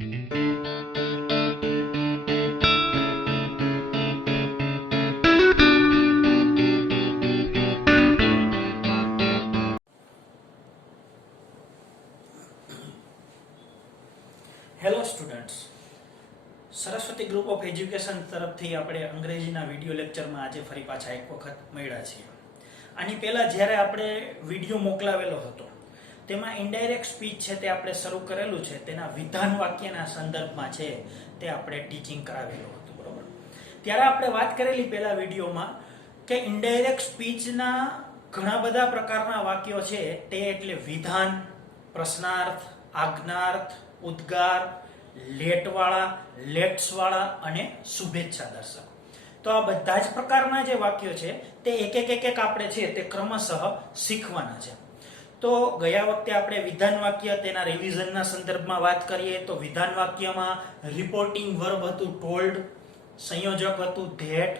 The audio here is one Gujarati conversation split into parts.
Hello students, Saraswati group of education તરફથી આપણે અંગ્રેજીના વિડીયો લેક્ચરમાં આજે ફરી પાછા એક વખત મળ્યા છીએ. આની પહેલાં જ્યારે આપણે વિડીયો મોકલાવેલો હતો તેમાં ઇનડાયરેક્ટ સ્પીચ છે તે આપણે શરૂ કરેલું છે, તેના વિધાન વાક્યના સંદર્ભમાં છે તે આપણે ટીચિંગ કરાવેલું હતું, બરોબર. ત્યારે આપણે વાત કરેલી પહેલા વિડીયોમાં કે ઇનડાયરેક્ટ સ્પીચના ઘણા બધા પ્રકારના વાક્યો છે તે એટલે વિધાન, પ્રશ્નાર્થ, આજ્ઞાર્થ, ઉદ્ગાર, લેટવાળા, લેટ્સવાળા અને શુભેચ્છા દર્શક. તો આ બધા જ પ્રકારના જે વાક્યો છે તે એક આપણે છે તે ક્રમશઃ શીખવાના છે. તો ગયા વખતે આપણે વિધાન વાક્ય તેના રિવિઝનના સંદર્ભમાં વાત કરીએ તો વિધાન વાક્યમાં રિપોર્ટિંગ વર્બ હતું ટોલ્ડ, સંયોજક હતું ધેટ.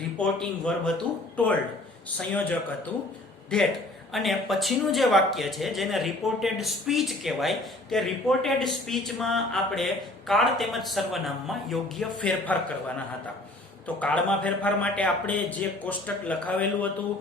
રિપોર્ટિંગ વર્બ હતું ટોલ્ડ, સંયોજક હતું ધેટ. અને પછીનું જે વાક્ય છે જેને રિપોર્ટેડ સ્પીચ કહેવાય, તે રિપોર્ટેડ સ્પીચમાં આપણે કાળ તેમજ સર્વનામમાં યોગ્ય ફેરફાર કરવાના હતા. તો કાળમાં ફેરફાર માટે આપણે જે કોષ્ટક લખાવેલું હતું,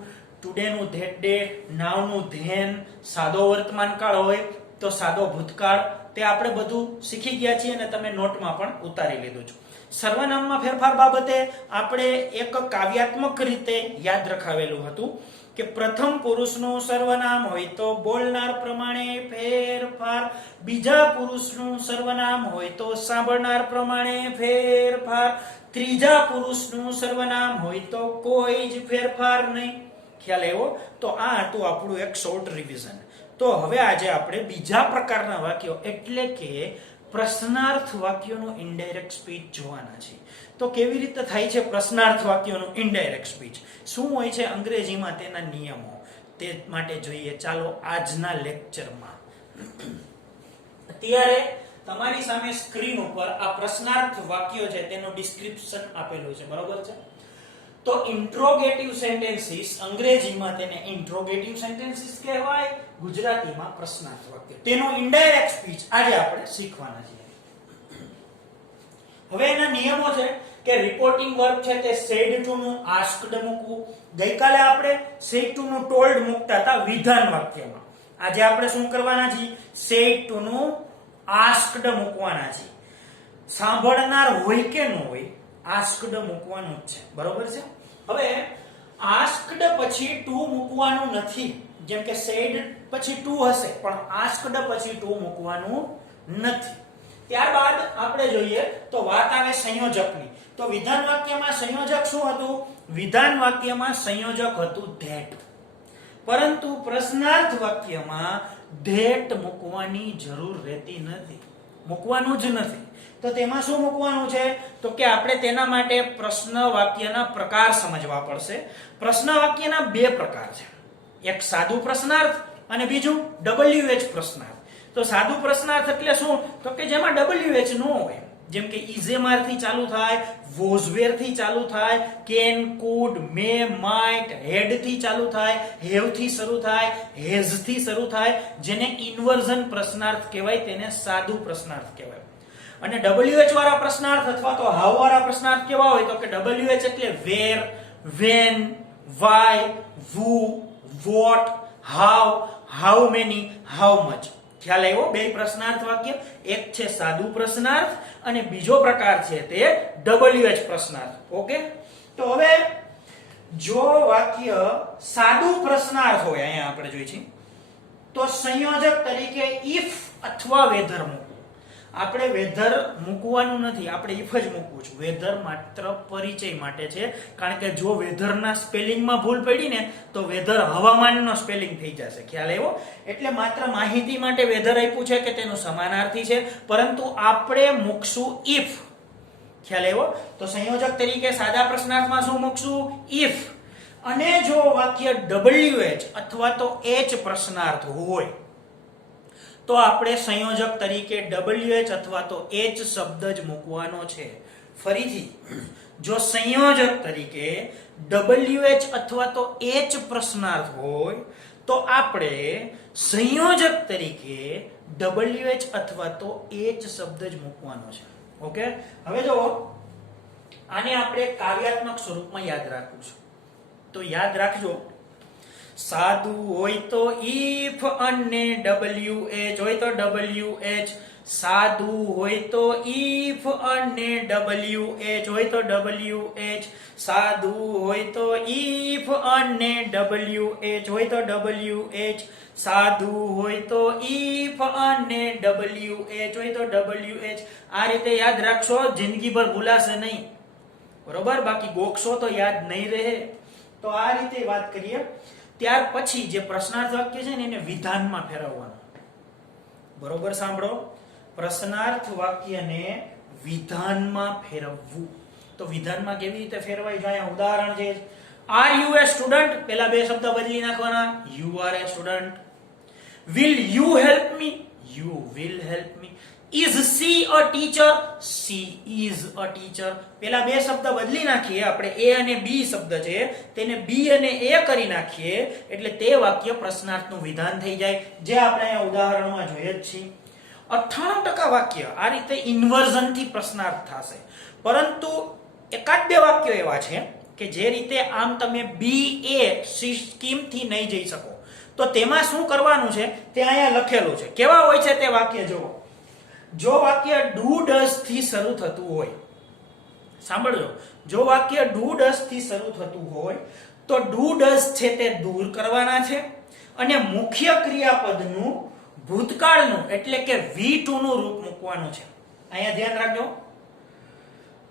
ટુડેનું ધેટ ડે, નાવનું ધેન, સાદો વર્તમાન કાળ હોય તો સાદો ભૂતકાળ, તે આપણે બધું શીખી ગયા છીએ અને તમે નોટમાં પણ ઉતારી લીધું છે. સર્વનામમાં ફેરફાર બાબતે આપણે એક કાવ્યાત્મક રીતે યાદ રખાવેલું હતું કે પ્રથમ પુરુષનું સર્વનામ હોય તો બોલનાર પ્રમાણે ફેરફાર, બીજા પુરુષનું સર્વનામ હોય તો સાંભળનાર પ્રમાણે ફેરફાર, ત્રીજા પુરુષનું સર્વનામ હોય તો કોઈ જ ફેરફાર નહીં. ખ્યાલ આવ્યો? તો આ હતું આપણું એક શોર્ટ રિવિઝન. તો હવે આજે આપણે બીજા પ્રકારના વાક્યો એટલે કે પ્રશ્નાર્થ વાક્યોનું ઇનડાયરેક્ટ સ્પીચ જોવાના છે. તો કેવી રીતે થાય છે પ્રશ્નાર્થ વાક્યોનું ઇનડાયરેક્ટ સ્પીચ, શું હોય છે અંગ્રેજીમાં તેના નિયમો, તે માટે જોઈએ ચાલો આજના લેક્ચરમાં. અત્યારે તમારી સામે સ્ક્રીન ઉપર આ પ્રશ્નાર્થ વાક્યો છે તેનું ડિસ્ક્રિપ્શન આપેલું છે, બરોબર છે. તો ઇન્ટ્રોગેટિવ સેન્ટેન્સીસ, અંગ્રેજીમાં તેને ઇન્ટ્રોગેટિવ સેન્ટેન્સીસ કહેવાય, ગુજરાતીમાં પ્રશ્નાર્થ વાક્ય. તેનો ઇનડાયરેક્ટ સ્પીચ આજે આપણે શીખવાના છીએ. હવે એના નિયમો છે કે રિપોર્ટિંગ વર્બ છે તે સેડ ટુ નું આસ્ક્ડ મૂકવું. ગઈકાલે આપણે સેડ ટુ નું ટોલ્ડ મૂકતા હતા વિધાન વાક્યમાં. આજે આપણે શું કરવાના છીએ? સેડ ટુ નું આસ્ક્ડ મૂકવાના છીએ. સાંભળનાર હોય કે ન હોય, આસ્ક્ડ મૂકવાનું જ છે, બરોબર છે. હવે આસ્ક્ડ પછી ટુ મૂકવાનું નથી, જેમ કે સેડ પછી ટુ હશે પણ આસ્ક્ડ પછી ટુ મૂકવાનું નથી. ત્યારબાદ આપણે જોઈએ તો વાત આવે સંયોજકની. તો વિધાન વાક્યમાં સંયોજક શું હતું? વિધાન વાક્યમાં સંયોજક હતું ધેટ. પરંતુ પ્રશ્નાર્થ વાક્યમાં ધેટ મૂકવાની જરૂર રહેતી નથી, મૂકવાનું જ નથી. તો તેમાં શું મૂકવાનું છે? તો કે આપણે તેના માટે પ્રશ્ન વાક્યના પ્રકાર સમજવા પડશે. પ્રશ્ન વાક્યના બે પ્રકાર છે, એક સાદું પ્રશ્નાર્થ અને બીજું WH પ્રશ્નાર્થ. તો સાદું પ્રશ્નાર્થ એટલે શું? તો કે જેમાં WH ન હોય, જેમ કે ઇઝેમાર થી ચાલુ થાય, વોઝવેર થી ચાલુ થાય, કેન, કુડ, મે, માઇટ, હેડ થી ચાલુ થાય, હેવ થી શરૂ થાય, હેઝ થી શરૂ થાય, જેને ઇન્વર્ઝન પ્રશ્નાર્થ કહેવાય, તેને સાદું પ્રશ્નાર્થ કહેવાય. અને WH વાળા પ્રશ્નાર્થ અથવા તો હાઉ વાળા પ્રશ્નાર્થ કેવા હોય? તો કે WH એટલે where, when, why, who, what, how, how many, how much. ખ્યાલ આવ્યો? બે પ્રશ્નાર્થ વાક્ય, એક છે સાદું પ્રશ્નાર્થ અને બીજો પ્રકાર છે તે WH પ્રશ્નાર્થ. ઓકે, તો હવે જો વાક્ય સાદું પ્રશ્નાર્થ હોય, અહીંયા આપણે જોઈએ છીએ તો સંયોજક તરીકે ઇફ અથવા વેધર મૂકવું. આપણે વેધર મૂકવાનું નથી, આપણે ઇફ જ મૂકવું છે. વેધર માત્ર પરિચય માટે છે, કારણ કે જો વેધરના સ્પેલિંગમાં ભૂલ પડી ને તો વેધર હવામાનનો સ્પેલિંગ થઈ જશે. ખ્યાલ આવ્યો? એટલે માત્ર માહિતી માટે વેધર આપ્યું છે કે તેનું સમાનાર્થી છે, પરંતુ આપણે મૂકશું ઇફ. ખ્યાલ આવ્યો? તો સંયોજક તરીકે સાદા પ્રશ્નાર્થમાં શું મૂકશું? ઇફ. અને જો વાક્ય WH અથવા તો H પ્રશ્નાર્થ હોય તો આપણે સંયોજક તરીકે WH અથવા તો H શબ્દ જ મૂકવાનો છે. ફરીથી, જો સંયોજક તરીકે WH અથવા તો H પ્રશ્નાર્થ હોય તો આપણે સંયોજક તરીકે WH અથવા તો H શબ્દ જ મૂકવાનો છે. ઓકે, હવે જો આને આપણે કાવ્યાત્મક સ્વરૂપમાં યાદ રાખવું છે. તો યાદ રાખજો, સાદું હોય તો if અને WH હોય તો WH, સાદું હોય તો if અને WH હોય તો WH, સાદું હોય તો if અને WH હોય તો WH, સાદું હોય તો if અને WH હોય તો WH. આ રીતે યાદ રાખશો, જિંદગીભર ભૂલાશે નહીં, બરોબર? બાકી ગોખશો તો યાદ નહીં રહે. તો આ રીતે વાત કરીએ. ત્યાર પછી જે પ્રશ્નાર્થ વાક્ય છે ને એને વિધાનમાં ફેરવવાનું. બરોબર સાંભળો, પ્રશ્નાર્થ વાક્યને વિધાનમાં ફેરવવું. તો વિધાનમાં કેવી રીતે ફેરવાય? જો અહીંયા ઉદાહરણ છે, આર યુ એ સ્ટુડન્ટ, પેલા બે શબ્દ બદલી નાખવાના. You are A student. Will you help me? You will help me. Is she a teacher? She is a teacher. પેલા બે શબ્દ બદલી નાખીએ આપણે, એ અને બી શબ્દ છે તેને બી અને એ કરી નાખીએ એટલે તે વાક્ય પ્રશ્નાર્થનું વિધાન થઈ જાય, જે આપણે અહીંયા ઉદાહરણમાં જોઈએ જ છીએ. 98% વાક્ય આ રીતે ઇન્વર્ઝન થી પ્રશ્નાર્થ થશે. પરંતુ એકાદ બે વાક્યો એવા છે કે જે રીતે આમ તમે બી એ સ્કીમ થી નહીં જઈ શકો, તો તેમાં શું કરવાનું છે તે અહીંયા લખેલું છે. કેવા હોય છે તે વાક્ય જુઓ. જો વાક્ય ડુ ડઝ થી શરૂ થતું હોય, સાંભળજો, જો વાક્ય ડુ ડઝ થી શરૂ થતું હોય તો ડુ ડઝ છે તે દૂર કરવાના છે અને મુખ્ય ક્રિયાપદનું ભૂતકાળનું એટલે કે V2 નું રૂપ મૂકવાનું છે. અહીંયા ધ્યાન રાખજો,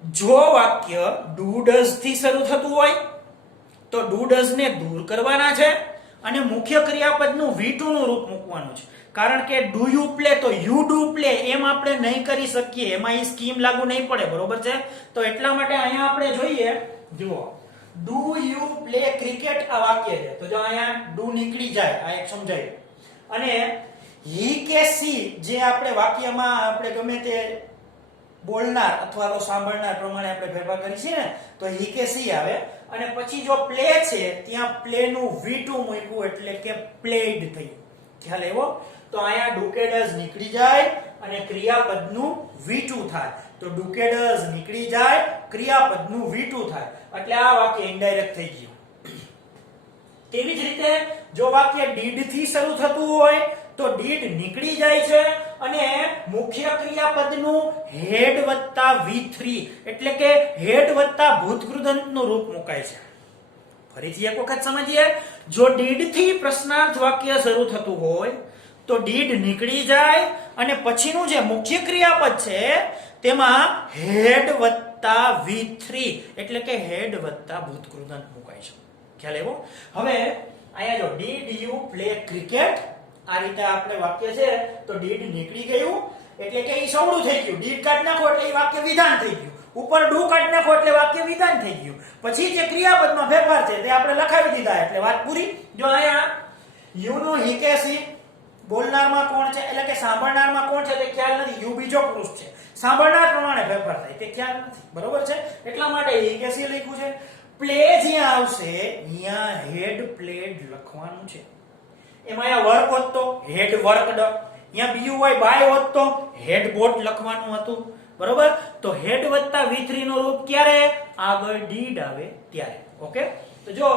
જો વાક્ય ડુ ડઝ થી શરૂ થતું હોય તો ડુ ડઝ ને દૂર કરવાના છે અને મુખ્ય ક્રિયાપદનું V2 નું રૂપ મૂકવાનું છે. કારણ કે ડુ યુ પ્લે તો યુ ડુ પ્લે એમ આપણે નહીં કરી શકીએ, એમાં એ સ્કીમ લાગુ નહીં પડે, બરોબર છે? તો એટલા માટે અહીંયા આપણે જોઈએ, જુઓ, ડુ યુ પ્લે ક્રિકેટ આ વાક્ય છે, તો જો અહીંયા ડુ નીકળી જાય, આ એક સમજાય. અને હી કે સી જે આપણે વાક્યમાં આપણે ગમે તે બોલનાર અથવા તો સાંભળનાર પ્રમાણે આપણે ફેરફાર કરી છે ને, તો હી કે સી આવે. અને પછી જો પ્લે છે ત્યાં પ્લે નું V2 મૂક્યું એટલે કે પ્લેડ થયું. ખ્યાલ એવો? તો અહીંયા ડુકેડઝ નીકળી જાય અને ક્રિયાપદનું V2 થાય. તો ડુકેડઝ નીકળી જાય, ક્રિયાપદનું V2 થાય, એટલે આ વાક્ય ઇનડાયરેક્ટ થઈ ગયું. તેવી જ રીતે જો વાક્ય ડીડ થી શરૂ થતું હોય તો ડીડ નીકળી જાય છે અને મુખ્ય ક્રિયાપદનું હેડ વત્તા V3 એટલે કે હેડ વત્તા ભૂતકૃદંતનું રૂપ મુકાય છે. ફરીથી એક વખત સમજીએ, જો ડીડ થી પ્રશ્નાર્થ વાક્ય શરૂ થતું હોય તો ડીડ નીકળી જાય અને પછીનું જે મુખ્ય ક્રિયાપદ છે તેમાં હેડ વત્તા V3 એટલે કે હેડ વત્તા ભૂતકૃદંત મુકાય છે. ખ્યાલ એવો? હવે અહીંયા જો ડીડ યુ પ્લે ક્રિકેટ, આ રીતે આપણે વાક્ય છે તો ડીડ નીકળી ગયું એટલે કે એ સવળું થઈ ગયું. ડીડ કાઢી નાખો એટલે એ વાક્ય વિધાન થઈ ગયું. ઉપર ડુ કાઢી નાખો એટલે વાક્ય વિધાન થઈ ગયું. પછી જે ક્રિયાપદમાં ફેરફાર છે તે આપણે લખાવી દીધા એટલે વાત પૂરી. જો અહીંયા યુ નો હી કે સી, બોલનારમાં કોણ છે એટલે કે સાંભળનારમાં કોણ છે તે ખ્યાલ નથી, યુ બીજો પુરુષ છે, સાંભળનાર પ્રમાણે ફેરફાર થાય તે ખ્યાલ નથી, બરોબર છે? એટલા માટે હી કે સી લખ્યું છે. પ્લે જ્યાં આવશે અહીંયા હેડ પ્લેડ લખવાનું છે. એમાં અહીંયા વર્ક હોત તો હેડ વર્કડ, અહીંયા બીજું હોય બાય હોત તો હેડ બોટ લખવાનું હતું, બરોબર? તો હેડ વત્તા V3 નું રૂપ ક્યારે? આગળ ડીડ આવે ત્યારે. ઓકે, તો જો,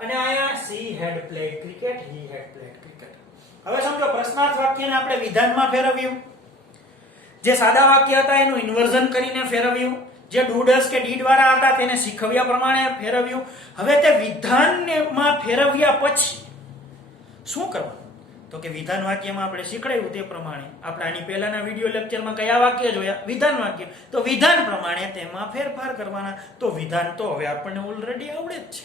અને અહીંયા she had played cricket, he had played cricket. હવે સમજો, પ્રશ્નાર્થ વાક્યને આપણે વિધાનમાં ફેરવ્યું, જે સાદા વાક્ય હતા એનું ઇન્વર્ઝન કરીને ફેરવ્યું, જે ડુ ડઝ કે ડીડ વાળા હતા તેને શીખવ્યા પ્રમાણે ફેરવ્યું. હવે તે વિધાનમાં ફેરવ્યા પછી શું કરવાનું? તો કે વિધાન વાક્યમાં આપણે શીખડાયું તે પ્રમાણે આપણે આની પહેલાના વિડિયો લેક્ચરમાં કયા વાક્ય જોયા? વિધાન વાક્ય. તો વિધાન પ્રમાણે તેમાં ફેરફાર કરવાના. તો વિધાન તો હવે આપણને ઓલરેડી આવડે જ છે.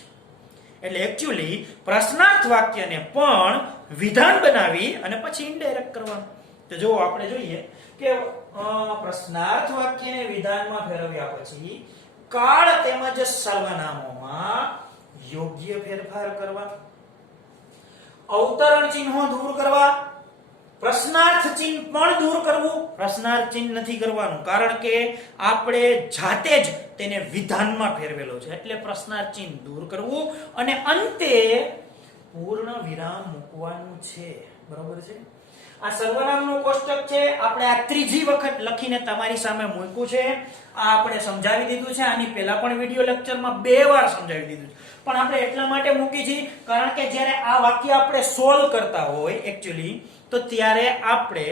એટલે એક્ચ્યુઅલી પ્રશ્નાર્થ વાક્યને પણ વિધાન બનાવી અને પછી ઇનડાયરેક્ટ કરવાનું. તો જો આપણે જોઈએ કે પ્રશ્નાર્થ વાક્યને વિધાનમાં ફેરવ્યા પછી કાળ તેમજ સર્વનામોમાં યોગ્ય ફેરફાર કરવા, અવતરણ ચિહ્નો દૂર કરવા, પ્રશ્નાર્થ ચિહ્ન પણ દૂર કરવું. પ્રશ્નાર્થ ચિહ્ન નથી કરવાનું કારણ કે આપણે જાતે જ તેને વિધાનમાં ફેરવેલો છે, એટલે પ્રશ્નાર્થ ચિહ્ન દૂર કરવું અને અંતે પૂર્ણ વિરામ મૂકવાનું છે, બરોબર છે? આ સર્વનામનું કોષ્ટક છે, આપણે આ ત્રીજી વખત લખીને તમારી સામે મૂક્યું છે. આ આપણે સમજાવી દીધું છે, આની પહેલા પણ વિડિયો લેક્ચરમાં 2 વાર સમજાવી દીધું છે, પણ આપણે એટલા માટે મૂકી છે કારણ કે જ્યારે આ વાક્ય આપણે સોલ્વ કરતા હોય એક્ચ્યુઅલી તો ત્યારે આપણે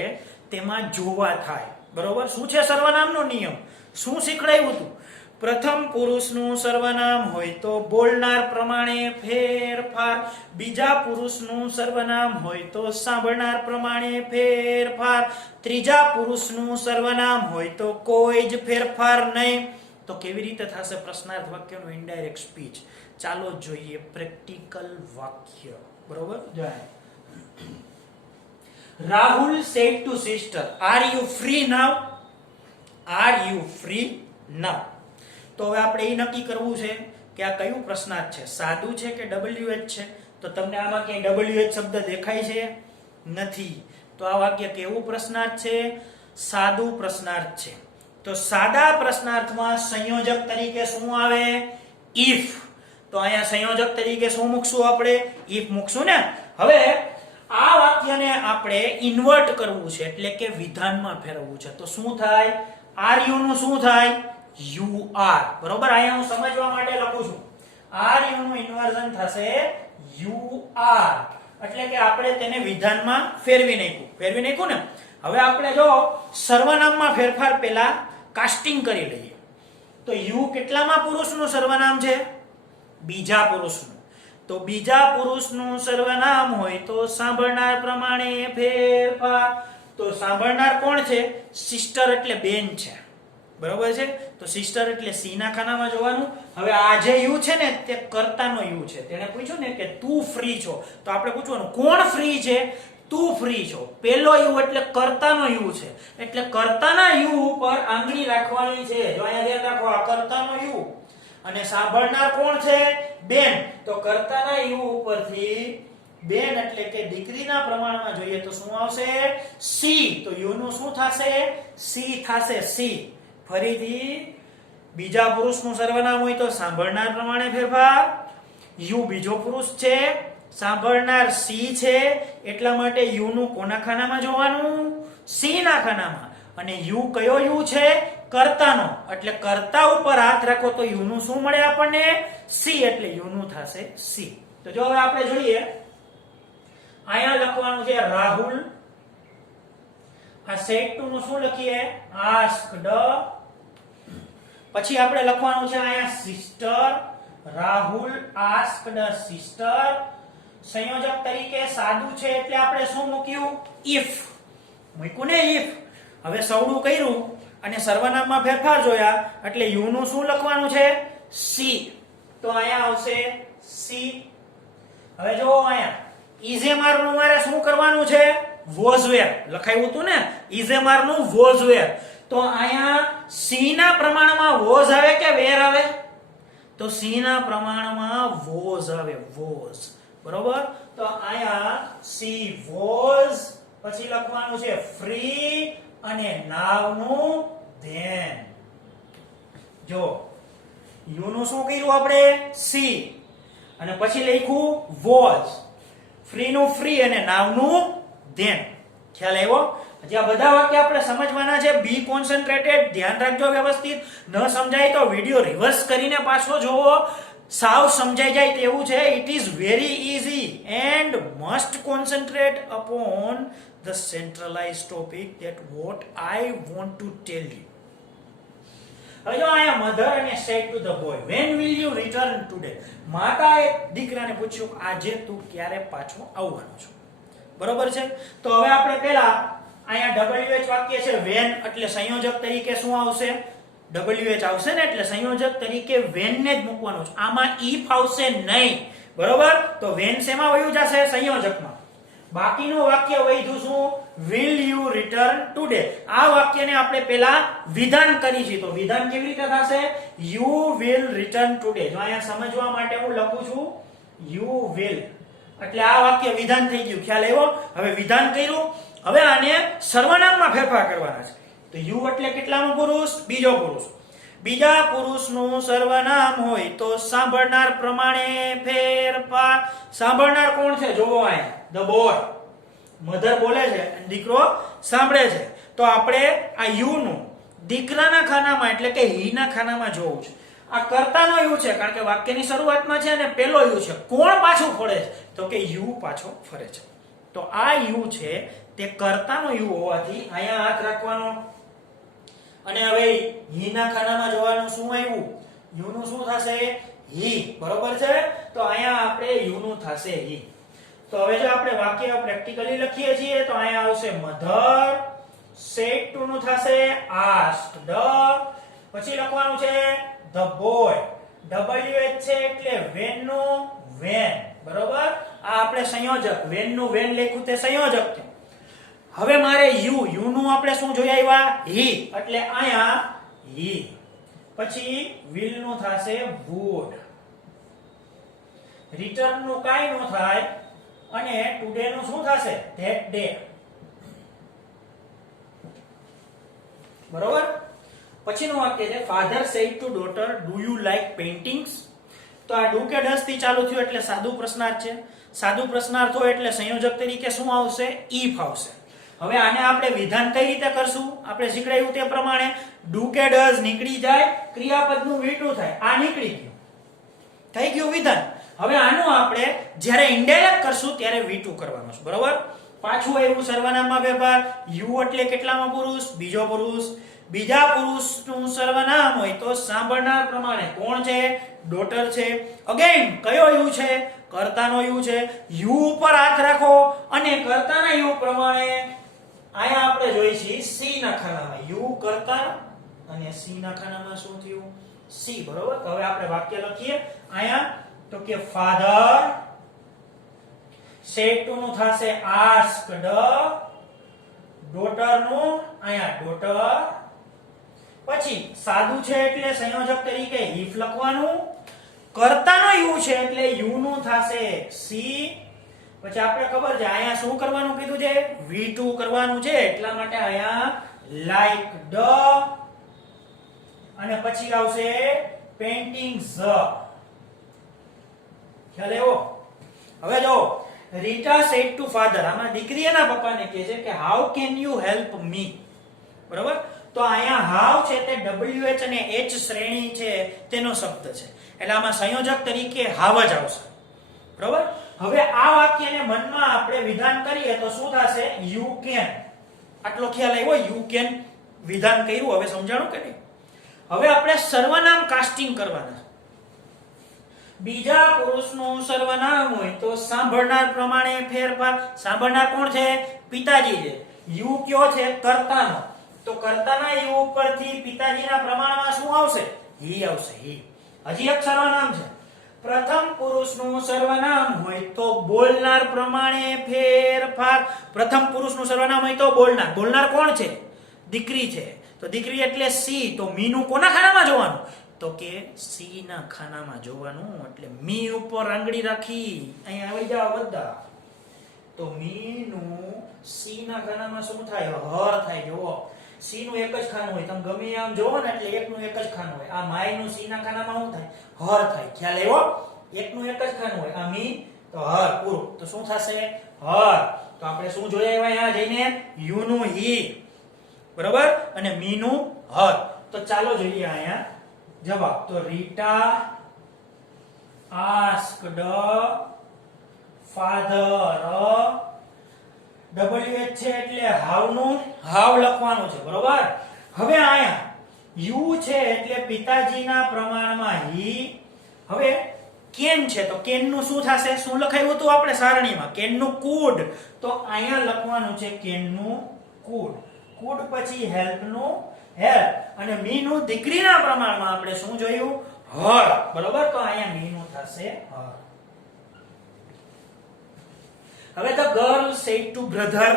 તેમાં જોવા થાય. બરોબર? શું છે સર્વનામનો નિયમ? શું શીખડાયું હતું? પ્રથમ પુરુષનું સર્વનામ હોય તો બોલનાર પ્રમાણે ફેરફાર, બીજા પુરુષનું સર્વનામ હોય તો સાંભળનાર પ્રમાણે ફેરફાર, ત્રીજા પુરુષનું સર્વનામ હોય તો કોઈ જ ફેરફાર નહીં. તો કેવી રીતે થશે પ્રશ્નાર્થ વાક્યનું ઇનડાયરેક્ટ સ્પીચ? ચાલો જોઈએ પ્રેક્ટિકલ વાક્ય. બરોબર? Rahul said to sister, "Are you free now?" Are you free now? તો હવે આપણે એ નક્કી કરવું છે કે આ કયું પ્રશ્નાર્થ છે, સાદું છે કે WH છે. તો તમને આમાં ક્યાંય WH શબ્દ દેખાય છે? નથી. તો આ વાક્ય કેવું પ્રશ્નાર્થ છે? સાદું પ્રશ્નાર્થ છે. તો સાદા પ્રશ્નાર્થમાં સંયોજક તરીકે શું આવે? if. તો અહીંયા સંયોજક તરીકે શું મૂકશું આપણે? if મૂકશું ને. હવે આ વાક્યને આપણે ઇન્વર્ટ કરવું છે, એટલે કે વિધાનમાં ફેરવવું છે. તો શું થાય? are you નું શું થાય? you are. બરોબર? અહીંયા હું સમજવા માટે લખું છું. are you નું ઇન્વર્ઝન થશે you are, એટલે કે આપણે તેને વિધાનમાં ફેરવી નાખ્યું ને. હવે આપણે જો સર્વનામમાં ફેરફાર પહેલા કાસ્ટિંગ કરી લઈએ. તો you કેટલામાં પુરુષનું સર્વનામ છે? બીજા પુરુષનું. તો બીજા પુરુષનું સર્વનામ હોય તો સાંભળનાર પ્રમાણે ફેરફાર. તો સાંભળનાર કોણ છે? સિસ્ટર એટલે બેન છે. બરોબર છે? તો સિસ્ટર એટલે સી ના ખાનામાં જોવાનું. હવે આ જે યુ છે ને તે કર્તાનો યુ છે. તેને પૂછ્યું ને કે તું ફ્રી છો, તો આપણે પૂછવાનું કોણ ફ્રી છે? તું ફ્રી છો. પહેલો યુ એટલે કર્તાનો યુ છે, એટલે કર્તાના યુ ઉપર આંગળી રાખવાની છે. જો અહીંયા ધ્યાન રાખો, આ કર્તાનો યુ. અને સાંભળનાર કોણ છે? બેન. તો કર્તાના યુ ઉપરથી બેન એટલે કે દીકરીના પ્રમાણમાં જોઈએ તો શું આવશે? સી. તો યુ નું શું થશે? સી થશે. સી. ફરીથી બીજા પુરુષનું સર્વનામ હોય તો સાંભળનાર પ્રમાણે ફેરફાર. યુ બીજો પુરુષ છે, સાંભળનાર સી છે, એટલા માટે યુ નું કોના ખાનામાં જોવાનું? સી ના ખાનામાં. અને યુ કયો યુ છે? કર્તાનો. એટલે કર્તા ઉપર હાથ રાખો તો યુ નું શું મળે આપણને? સી. એટલે યુ નું થશે સી. તો જો હવે આપણે જોઈએ, અહીંયા લખવાનું છે રાહુલ. આ સેટ ટુ નું શું લખીએ? આસ્ક્ડ. પછી આપણે લખવાનું છે અહીંયા સિસ્ટર. Rahul asked sister. સંયોજક તરીકે સાદું છે એટલે આપણે શું મૂક્યું? if મૂક્યું ને. if. હવે સૌડું કર્યું અને સર્વનામમાં ફેરફાર જોયા એટલે યુ નું શું લખવાનું છે? સી. તો અહીંયા આવશે સી. હવે જો અહીંયા ઇઝેમાર નું મારે શું કરવાનું છે? was were લખાયું હતું ને, ઇઝેમાર નું was were. તો અહીંયા સી ના પ્રમાણમાં was આવે કે were આવે? તો સી ના પ્રમાણમાં was આવે. was. બરોબર? તો અહીંયા સી was, પછી લખવાનું છે free અને now નું then. જો યુ નું શું કર્યું આપણે? સી. અને પછી લખ્યું was. ફ્રી નું ફ્રી અને નાવ નું ધેન. ખ્યાલ આવ્યો? હજી આ બધા વાક્ય આપણે સમજવાના છે. બી કોન્સન્ટ્રેટેડ, ધ્યાન રાખજો વ્યવસ્થિત. ન સમજાય તો વિડિયો રિવર્સ કરીને પાછો જોવો, સાવ સમજાઈ જાય તેવું છે. It is very easy and must concentrate upon the centralized topic that what I want to tell you. હવે જો આયા મધર અને said to the boy, when will you return today? માતાએ દીકરાને પૂછ્યું આજે તું ક્યારે પાછો આવવાનો છો? બરોબર છે? તો હવે આપણે પહેલા અહીંયા WH વાક્ય છે when, એટલે સંયોજક તરીકે શું આવશે? WH આવશે ને, એટલે સંયોજક તરીકે when ને જ મૂકવાનું છે. આમાં if આવશે નહીં. બરોબર? તો when શેમાં વયું જશે? સંયોજકમાં. બાકીનું વાક્ય વધ્યું શું? will you return today. આ વાક્યને આપણે પહેલા વિધાન કરી છે. તો વિધાન કેવી રીતે થશે? you will return today. જો અહીંયા સમજવા માટે હું લખું છું you will, એટલે આ વાક્ય વિધાન થઈ ગયું. ખ્યાલ આવ્યો? હવે વિધાન કર્યું. હવે આને સર્વનામમાં ફેરફાર કરવાના છે. તો you એટલે કેટલામો પુરુષ? બીજો પુરુષ. બીજા પુરુષનું સર્વનામ હોય તો સાંભળનાર પ્રમાણે ફેરફાર. સાંભળનાર કોણ છે? જોવો અહીંયા the boy. મધર બોલે છે અને દીકરો સાંભળે છે, તો આપણે આ યુ નું દીકરાના ખાનામાં એટલે કે હી ના ખાનામાં જોવું છે. આ કર્તાનો યુ છે કારણ કે વાક્યની શરૂઆતમાં છે અને પહેલો યુ છે. કોણ પાછું ફરે છે? તો કે યુ પાછો ફરે છે. તો આ યુ છે તે કર્તાનો યુ હોવાથી અહીંયા હાથ રાખવાનો અને હવે હી ના ખાનામાં જોવાનું શું આવ્યું? યુ નું શું થશે? હી. બરોબર છે? તો અહીંયા આપણે યુ નું થશે હી. તો હવે જો આપણે વાક્ય પ્રેક્ટિકલી લખીએ છીએ તો અહીંયા આવશે મધર said to નું થશે asked the, પછી લખવાનું છે the boy, WH છે એટલે when નું when. બરોબર? આ આપણે સંયોજક when નું when લખ્યું તે સંયોજક છે. હવે મારે યુ નું આપણે શું જોઈ આવ્યા? he, એટલે અહીંયા he. પછી will નું થશે would, return નું કાઈ નો થાય અને today નું શું થશે? that day. બરોબર? પછીનું વાક્ય છે father said to daughter do you like paintings. તો આ do કે does થી ચાલુ થયું એટલે સાદું પ્રશ્નાર્થ છે. સાદું પ્રશ્નાર્થ હોય એટલે સંયોજક તરીકે શું આવશે? if આવશે. હવે આને આપણે વિધાન કઈ રીતે કરશું? આપણે શીખડાયું તે પ્રમાણે do કે does નીકળી જાય, ક્રિયાપદનું V2 થાય. આ નીકળી ગયું, થઈ ગયું વિધાન. હવે આનું આપણે જ્યારે ઇનડાયરેક્ટ કરશું ત્યારે V2 કરવાનું છે. બરોબર? પાછું આવ્યું સર્વનામમાં ફેરફાર. યુ એટલે કેટલામાં પુરુષ? બીજો પુરુષ. બીજા પુરુષનું સર્વનામ હોય તો સાંભળનાર પ્રમાણે કોણ છે? ડોટર છે. અગેન કયો યુ છે? કર્તાનો યુ છે. યુ ઉપર હાથ રાખો અને કર્તાના યુ પ્રમાણે આયા આપણે જોઈશી સી ના ખાનામાં યુ કર્તા અને સી ના ખાનામાં શું થયું? સી. બરોબર? તો હવે આપણે વાક્ય લખીએ આયા તો કે ફાધર said to નું થશે asked, daughter નું અહીંયા daughter. પછી સાદું છે એટલે સંયોજક તરીકે if લખવાનું. કર્તાનો યુ છે એટલે યુ નું થશે સી. પછી આપણે ખબર છે અહીંયા શું કરવાનું કીધું છે? V2 કરવાનું છે એટલા માટે અહીંયા like the અને પછી આવશે paintings. ખ્યાલ આવ્યો? હવે જો રીટા said to father, આમાં દીકરી એના પપ્પાને કહે છે કે how can you help me. બરોબર? તો અહીંયા how છે તે WH અને H શ્રેણી છે તેનો શબ્દ છે એટલે આમાં સંયોજક તરીકે how જ આવશે. બરોબર? હવે આ વાક્યને મનમાં આપણે વિધાન કરીએ તો શું થશે? you can. આટલો ખ્યાલ આવ્યો? you can વિધાન કર્યું. હવે સમજાણું કે નહીં? હવે આપણે સર્વનામ કાસ્ટિંગ કરવાના. બીજા પુરુષનું સર્વનામ હોય તો સાંભળનાર પ્રમાણે ફેરફાર. સાંભળનાર કોણ છે? પિતાજી છે. યુ કયો છે? કર્તાનો. તો કર્તાના યુ ઉપરથી પિતાજીના પ્રમાણમાં શું આવશે? હી આવશે. હી. હજી એક સર્વનામ છે. પ્રથમ પુરુષનું સર્વનામ હોય તો બોલનાર પ્રમાણે ફેરફાર. પ્રથમ પુરુષનું સર્વનામ હોય તો બોલનાર. બોલનાર કોણ છે? દીકરી છે. તો દીકરી એટલે સી. તો મી નું કોના ખાનામાં જોવાનું? તો કે સી ના ખાનામાં જોવાનું. એટલે મી ઉપર આંગળી રાખી અહીંયા આવી જાવ બધા. તો મી નું સી ના ખાનામાં શું થાય? હર થાય. જોવો સી નું એક જ ખાનું હોય. તમે ગમે આમ જોવો ને એટલે એકનું એક જ ખાનું હોય. આ માય નું સી ના ખાનામાં શું થાય? હર થાય. ખ્યાલ આવ્યો? એકનું એક જ ખાનું હોય. આ મી તો હર પૂરું. તો શું થશે? હર. તો આપણે શું જોઈ આવ્યા અહીંયા જઈને? યુ નું હી. બરોબર? અને મી નું હર. તો ચાલો જોઈએ અહીંયા જવાબ. તો રીટા asked father, WH છે એટલે હાવ નું હાવ લખવાનું છે. બરોબર? હવે અહીંયા યુ છે એટલે પિતાજીના પ્રમાણમાં હી. હવે કેન છે તો કેન નું શું થશે? શું લખાયું હતું આપણે સારણીમાં? કેન નું કુડ. તો અહીંયા લખવાનું છે કેન નું કુડ. કુડ પછી હેલ્પ નું હેલ્પ અને મી નું દીકરીના પ્રમાણમાં આપણે શું જોયું? હર. બરોબર? તો અહીંયા મી નું થશે હર. હવે the girl said to brother,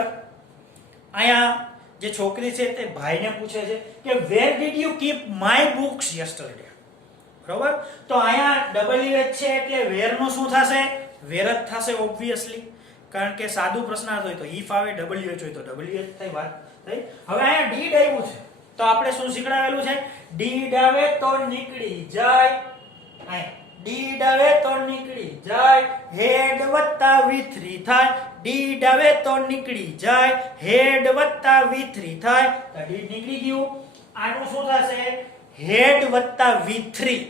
અહીંયા જે છોકરી છે તે ભાઈને પૂછે છે કે where did you keep my books yesterday. બરોબર? તો અહીંયા WH છે એટલે where નું શું થશે? where જ થશે obviously. કારણ કે સાદું પ્રશ્નાર્થ હોય તો if આવે, WH હોય તો WH થાય. વાત થઈ. હવે અહીંયા did આવ્યું છે તો આપણે શું શીખડાવેલું છે? did આવે તો નીકળી જાય. ડી ડાવે તો નીકળી જાય હેડ વત્તા v3 થાય ડી ડાવે તો નીકળી જાય હેડ વત્તા v3 થાય તો ડી નીકળી ગયું આનું શું થશે હેડ વત્તા v3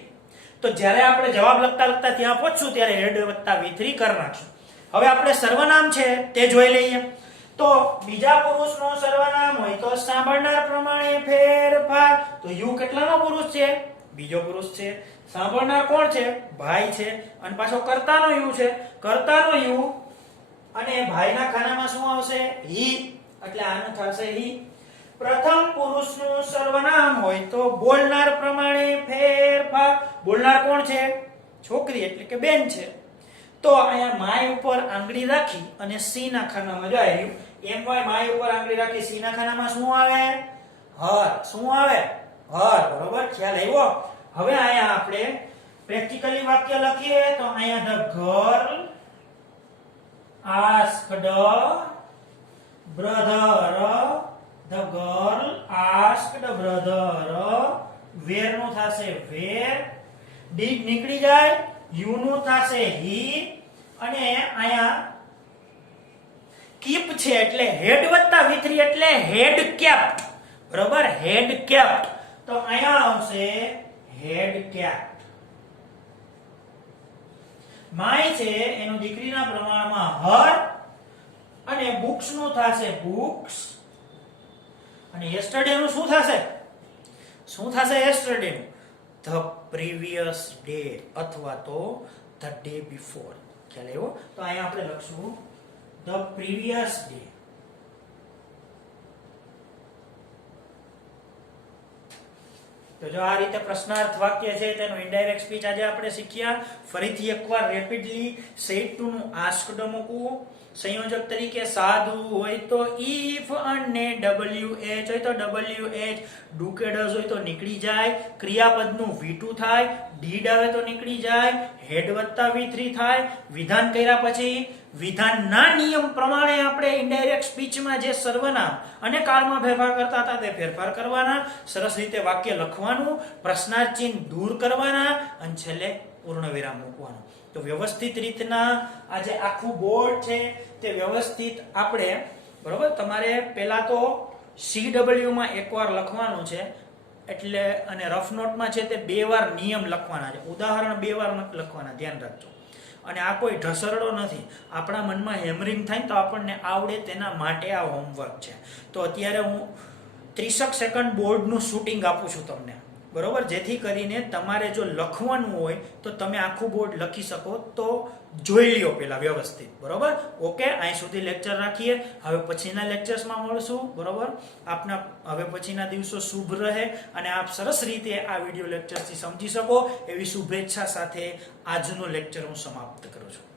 તો જ્યારે આપણે જવાબ લખતા ત્યાં પહોંચશું ત્યારે હેડ વત્તા v3 કરી નાખશું હવે આપણે સર્વનામ છે તે જોઈ લઈએ તો બીજા પુરુષનો સર્વનામ હોય તો સાંભળનાર પ્રમાણે ફેરફાર તો યુ કેટલાનો પુરુષ છે બીજો પુરુષ છે સાંભળનાર કોણ છે ભાઈ છે અને પાછો કર્તાનો યુ છે કર્તાનો યુ અને ભાઈના ખાનામાં શું આવશે હી એટલે આનું થશે હી પ્રથમ પુરુષનું સર્વનામ હોય તો બોલનાર પ્રમાણે ફેરફાર બોલનાર કોણ છે છોકરી એટલે કે બેન છે તો અહીંયા માય ઉપર આંગળી રાખી અને સી ના ખાનામાં જો આવ્યું એમ વાય માય ઉપર આંગળી રાખી સી ના ખાનામાં શું આવે હર શું આવે હર બરોબર ખ્યાલ આવ્યો હવે અહીંયા આપણે પ્રેક્ટિકલી વાક્ય લખીએ તો અહીંયા the girl asked brother where નું થશે where ડી નીકળી જાય યુ નું થશે he અને અહીંયા keep છે એટલે head વત્તા v3 એટલે head kept બરોબર head kept તો અહીંયા આવશે head kept માય છે એનું દીકરીના પ્રમાણમાં હર અને બુક્સ નું થશે બુક્સ અને yesterday નું શું થશે yesterday નું the previous day અથવા તો the day before ખ્યાલ આવ્યો તો અહીંયા આપણે લખશું the previous day તો જો આ રીતે પ્રશ્નાર્થ વાક્ય છે તેનો ઇનડાયરેક્ટ સ્પીચ આજે આપણે શીખ્યા ફરીથી એકવાર રેપિડલી સેડ ટુ નું આસ્કડ મૂકવું સંયોજક તરીકે સાધુ હોય તો if અને wh હોય તો wh ડુકેડસ હોય તો નીકળી જાય ક્રિયાપદનું v2 થાય ડીડ આવે તો નીકળી જાય હેડ વત્તા v3 થાય વિધાન કર્યા પછી વિધાનના નિયમ પ્રમાણે આપણે ઇનડાયરેક્ટ સ્પીચમાં જે સર્વનામ અને કાળમાં ફેરફાર કરતા હતા તે ફેરફાર કરવાના સરસ રીતે વાક્ય લખવાનું પ્રશ્નાર્થ ચિહ્ન દૂર કરવાના અને છેલ્લે પૂર્ણ વિરામ મૂકવાનું તો વ્યવસ્થિત રીતના આ જે આખું બોર્ડ છે તે વ્યવસ્થિત આપણે બરોબર તમારે પહેલા તો CW માં એકવાર લખવાનું છે એટલે અને રફ નોટમાં છે તે બે વાર નિયમ લખવાના છે ઉદાહરણ બે વાર લખવાના ધ્યાન રાખજો અને આ કોઈ ઢસરડો નથી આપણા મનમાં હેમરિંગ થાય તો આપણને આવડે તેના માટે આ હોમવર્ક છે તો અત્યારે હું 30 સેકન્ડ બોર્ડનું શૂટિંગ આપું છું તમને બરોબર જેથી કરીને તમારે જો લખવાનું હોય તો તમે આખું બોર્ડ લખી શકો તો જોઈ લ્યો પેલા વ્યવસ્થિત બરોબર ઓકે અહીં સુધી લેક્ચર રાખીએ હવે પછીના લેક્ચર્સમાં મળશું બરોબર આપના હવે પછીના દિવસો શુભ રહે અને આપ સરસ રીતે આ વિડિયો લેક્ચરથી સમજી શકો એવી શુભેચ્છા સાથે આજનો લેક્ચર હું સમાપ્ત કરું છું